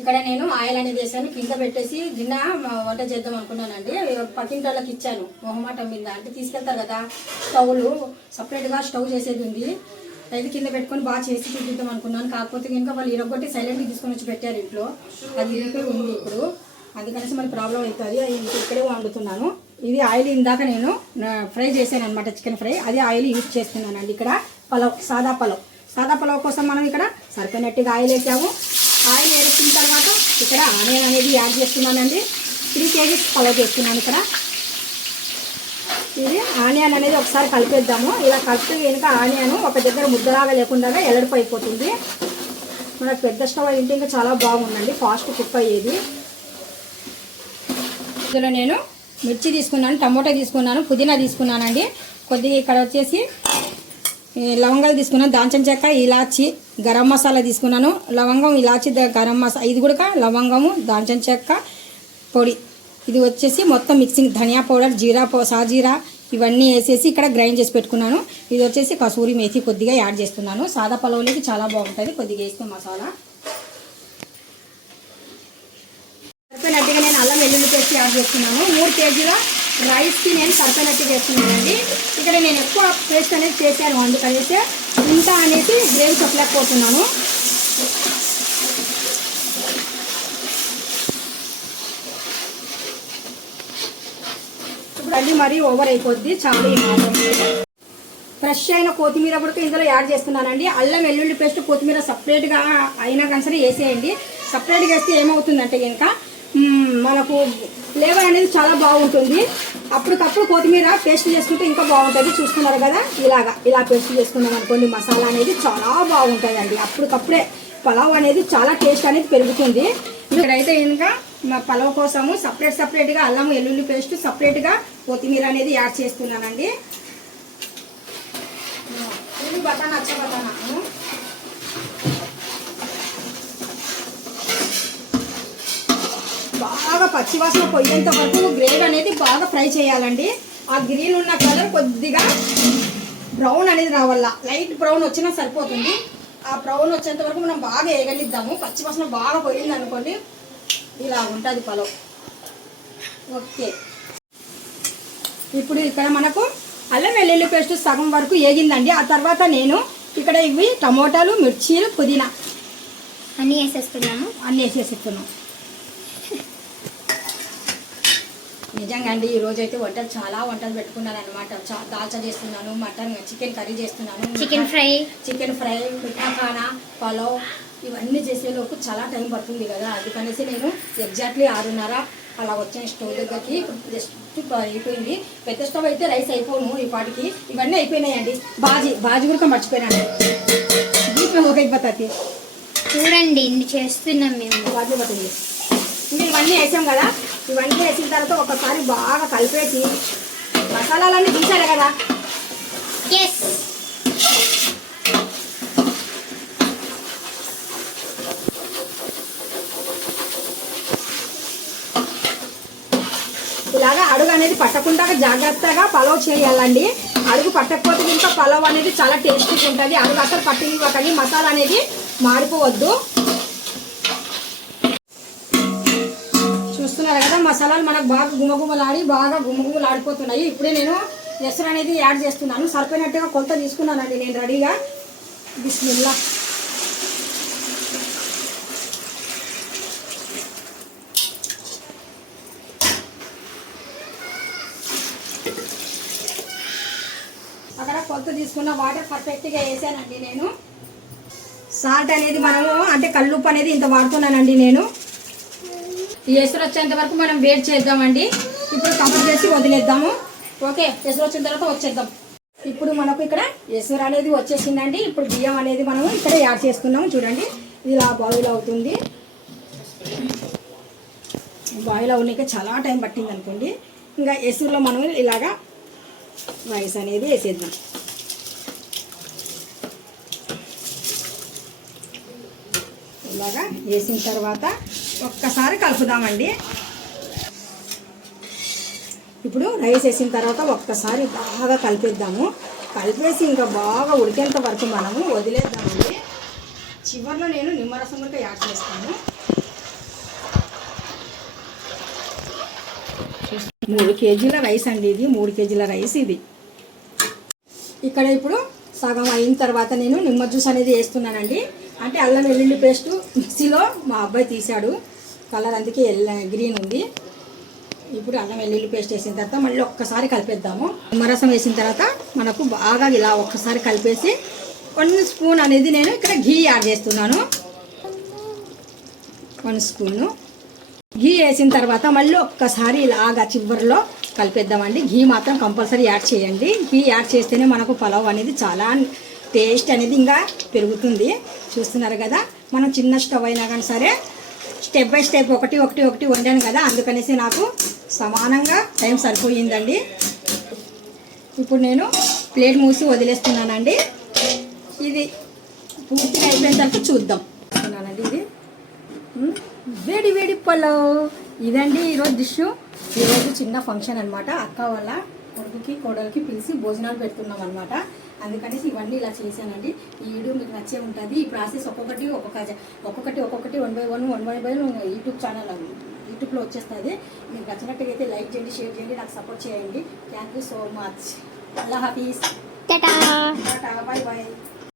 ఇక్కడ నేను ఆయిల్ అనేది వేసాను, కింద పెట్టేసి గిన్నె వంట చేద్దాం అనుకున్నానండి. పక్కింటోళ్ళకి ఇచ్చాను మొహమాటం మీద, అంటే తీసుకెళ్తారు కదా స్టవ్లు, సపరేట్గా స్టవ్ చేసేది ఉంది. అయితే కింద పెట్టుకొని బాగా చేసి చూపిద్దాం అనుకున్నాను. కాకపోతే కనుక వాళ్ళు ఇరగొట్టి సైలెంట్గా తీసుకొని వచ్చి పెట్టారు ఇంట్లో. అది ఇరిగిపోయి ఉంది ఇప్పుడు, అందుకనేసి మనకి ప్రాబ్లం అవుతుంది. ఇక్కడే వండుతున్నాను. ఇది ఆయిల్ ఇందాక నేను ఫ్రై చేశాను అనమాట, చికెన్ ఫ్రై. అదే ఆయిల్ యూజ్ చేస్తున్నానండి. ఇక్కడ పలావ్, సాదా పలావ్ కోసం మనం ఇక్కడ సరిపోయినట్టుగా ఆయిల్ వేసాము. ఆయిల్ వేసిన తర్వాత ఇక్కడ ఆనియన్ అనేది యాడ్ చేస్తున్నానండి. 3 kgs పలావ్ చేస్తున్నాను ఇక్కడ. ఇది ఆనియన్ అనేది ఒకసారి కలిపేద్దాము. ఇలా కలిపి కనుక ఆనియన్ ఒక దగ్గర ముద్దలాగా లేకుండా ఎలడిపోయిపోతుంది. మనకు పెద్ద స్టవ్ అయితే ఇంకా చాలా బాగుందండి, ఫాస్ట్ కుక్ అయ్యేది. ఇందులో నేను మిర్చి తీసుకున్నాను, టమోటా తీసుకున్నాను, పుదీనా తీసుకున్నానండి. కొద్దిగా ఇక్కడ వచ్చేసి లవంగాలు తీసుకున్నాను, దాల్చిన చెక్క, ఇలాచి, గరం మసాలా తీసుకున్నాను. లవంగం, ఇలాచి, గరం మసాలా, ఇది కూడా లవంగము, దాల్చిన చెక్క పొడి. ఇది వచ్చేసి మొత్తం మిక్సింగ్, ధనియా పౌడర్, జీరా సాజీరా ఇవన్నీ వేసేసి ఇక్కడ గ్రైండ్ చేసి పెట్టుకున్నాను. ఇది వచ్చేసి కసూరి మేథి కొద్దిగా యాడ్ చేస్తున్నాను. సాదా పలావులోకి చాలా బాగుంటుంది, కొద్దిగా వేస్తే మసాలా. సరిపోయినట్టుగా నేను అల్లం వెల్లుల్లి పేస్ట్ యాడ్ చేస్తున్నాను. 3 kgల రైస్కి నేను సరిపోయినట్టుగా వేస్తున్నానండి. ఇక్కడ నేను ఎక్కువ పేస్ట్ అనేది చేశాను, అందుకనేసి ఇంత అనేది గ్రేవీ చెప్పలేకపోతున్నాను. ఇప్పుడు అది మరీ ఓవర్ అయిపోద్ది, చాలా ఈ మాత్రం. ఫ్రెష్ అయిన కొత్తిమీర కూడా ఇందులో యాడ్ చేస్తున్నానండి. అల్లం వెల్లుల్లి పేస్ట్, కొత్తిమీర సపరేట్గా అయినా కానీ సరే వేసేయండి. సపరేట్గా వేస్తే ఏమవుతుందంటే ఇంకా మనకు ఫ్లేవర్ అనేది చాలా బాగుంటుంది. అప్పటికప్పుడు కొత్తిమీర పేస్ట్ చేసుకుంటే ఇంకా బాగుంటుంది. చూస్తున్నారు కదా, ఇలా పేస్ట్ చేసుకున్నాం అనుకోండి, మసాలా అనేది చాలా బాగుంటుందండి. అప్పటికప్పుడే పలావ్ అనేది చాలా టేస్ట్ అనేది పెరుగుతుంది. ఇక్కడైతే ఇంకా మా పలావ్ కోసము సపరేట్గా అల్లం వెల్లుల్లి పేస్ట్, సపరేట్గా కొత్తిమీర అనేది యాడ్ చేస్తున్నానండి. ఇది బటానా, అచ్చ బటానా. బాగా పచ్చివాసన పోయేంత వరకు గ్రేవీ అనేది బాగా ఫ్రై చేయాలండి. ఆ గ్రీన్ ఉన్న కలర్ కొద్దిగా బ్రౌన్ అనేది రావాల, లైట్ బ్రౌన్ వచ్చినా సరిపోతుంది. ఆ బ్రౌన్ వచ్చేంత వరకు మనం బాగా వేగనిద్దాము. పచ్చివాసన బాగా పోయింది అనుకోండి, ఇలా ఉంటుంది పలావ్. ఓకే, ఇప్పుడు ఇక్కడ మనకు అల్లం వెల్లుల్లి పేస్ట్ సగం వరకు వేగిందండి. ఆ తర్వాత నేను ఇక్కడ ఇవి టమోటాలు, మిర్చీలు, పుదీనా అన్నీ వేసేస్తున్నాం. నిజంగా అండి ఈరోజు అయితే చాలా వంటలు పెట్టుకున్నాను అనమాట. దాల్చా చేస్తున్నాను, మటన్ చికెన్ కర్రీ చేస్తున్నాను, చికెన్ ఫ్రై, మిఠాఖానా, పలావ్ ఇవన్నీ చేసేలోపు చాలా టైం పడుతుంది కదా. అందుకనేసి నేను ఎగ్జాక్ట్లీ 6:30 అలా వచ్చాను స్టవ్ దగ్గరికి. జస్ట్ అయిపోయింది. పెద్ద స్టవ్ అయితే రైస్ అయిపోను ఈ పాటికి. ఇవన్నీ అయిపోయినాయండి. బాజీ కూడా మర్చిపోయినాను. దీంట్లో ఒక అయిపోతుంది చూడండి, ఇన్ని చేస్తున్నాం మేము. బాజీ పట్టింది. ఇవన్నీ వేసాం కదా, ఇవన్నీ వేసిన తర్వాత ఒకసారి బాగా కలిపేసి మసాలాలన్నీ తీసారు కదా. ఇలాగా అడుగు అనేది పట్టకుండా జాగ్రత్తగా పలావ్ చేయాలండి. అడుగు పట్టకపోతే ఇంకా పలావ్ అనేది చాలా టేస్టీగా ఉంటుంది. అడుగు అసలు పట్టివ్వకండి, మసాలా అనేది మాడిపోవద్దు. చూస్తున్నారు కదా, మసాలాలు మనకు బాగా గుమగుమలాడిపోతున్నాయి. ఇప్పుడే నేను ఎసరు అనేది యాడ్ చేస్తున్నాను. సరిపోయినట్టుగా కొలత తీసుకున్నానండి నేను రెడీగా. బిస్మిల్లా. అక్కడ కొలత తీసుకున్న వాటర్ పర్ఫెక్ట్గా వేసానండి నేను. సాల్ట్ అనేది మనము అంటే కల్లుప్పు అనేది ఇంత వాడుతున్నానండి నేను. ఈ ఎసరు వచ్చేంత వరకు మనం వెయిట్ చేద్దామండి. ఇప్పుడు కంప్లీట్ చేసి వదిలేద్దాము. ఓకే, ఎసరు వచ్చిన తర్వాత వచ్చేద్దాం. ఇప్పుడు మనకు ఇక్కడ ఎసరు అనేది వచ్చేసిందండి. ఇప్పుడు బియ్యం అనేది మనం ఇక్కడ యాడ్ చేసుకున్నాము. చూడండి, ఇలా బాయిల్ అవుతుంది. బాయిల్ అవడానికి చాలా టైం పట్టింది అనుకోండి. ఇంకా ఎసరులో మనం ఇలాగా రైస్ అనేది వేసేద్దాం. ఇలాగా వేసిన తర్వాత ఒక్కసారి కలుపుదామండి. ఇప్పుడు రైస్ వేసిన తర్వాత ఒక్కసారి బాగా కలిపేద్దాము. కలిపేసి ఇంకా బాగా ఉడికేంత వరకు మనము వదిలేద్దామండి. చివరిలో నేను నిమ్మరసం కూడా యాడ్ చేస్తాను. 3 కేజీల రైస్ అండి ఇది, 3 కేజీల రైస్ ఇది. ఇక్కడ ఇప్పుడు సగం అయిన తర్వాత నేను నిమ్మ జ్యూస్ అనేది వేస్తున్నానండి. అంటే అల్లం వెల్లుల్లి పేస్ట్ మిక్సీలో మా అబ్బాయి తీశాడు, కలర్ అందుకే గ్రీన్ ఉంది. ఇప్పుడు అల్లం వెల్లుల్లి పేస్ట్ వేసిన తర్వాత మళ్ళీ ఒక్కసారి కలిపేద్దాము. నిమ్మరసం వేసిన తర్వాత మనకు బాగా ఇలా ఒక్కసారి కలిపేసి 1 స్పూన్ అనేది నేను ఇక్కడ ఘీ యాడ్ చేస్తున్నాను. 1 స్పూను ఘీ వేసిన తర్వాత మళ్ళీ ఒక్కసారి ఇలాగా చివరిలో కలిపేద్దామండి. ఘీ మాత్రం కంపల్సరీ యాడ్ చేయండి. ఘీ యాడ్ చేస్తేనే మనకు పలావ్ అనేది చాలా టేస్ట్ అనేది ఇంకా పెరుగుతుంది. చూస్తున్నారు కదా, మనం చిన్న స్టవ్ అయినా కానీ సరే స్టెప్ బై స్టెప్ ఒకటి వండాను కదా, అందుకనేసి నాకు సమానంగా టైం సరిపోయిందండి. ఇప్పుడు నేను ప్లేట్ మూసి వదిలేస్తున్నానండి. ఇది పూర్తిగా అయిపోయిన తర్వాత చూద్దాం. ఇది వేడి వేడి పలావ్ ఇదండి ఈరోజు డిష్. ఈరోజు చిన్న ఫంక్షన్ అనమాట. అక్క వాళ్ళ కొడుకుకి కోడలికి పిలిచి భోజనాలు పెడుతున్నాం అనమాట. అందుకనేసి ఇవన్నీ ఇలా చేశానండి. ఈ వీడియో మీకు నచ్చే ఉంటుంది. ఈ ప్రాసెస్ ఒక్కొక్కటి 1 బై 1 యూట్యూబ్ ఛానల్ యూట్యూబ్లో వచ్చేస్తుంది. మీకు నచ్చినట్టుగా అయితే లైక్ చేయండి, షేర్ చేయండి, నాకు సపోర్ట్ చేయండి. Thank you so much. అల్లా హాఫీజ్, టాటా. Bye bye.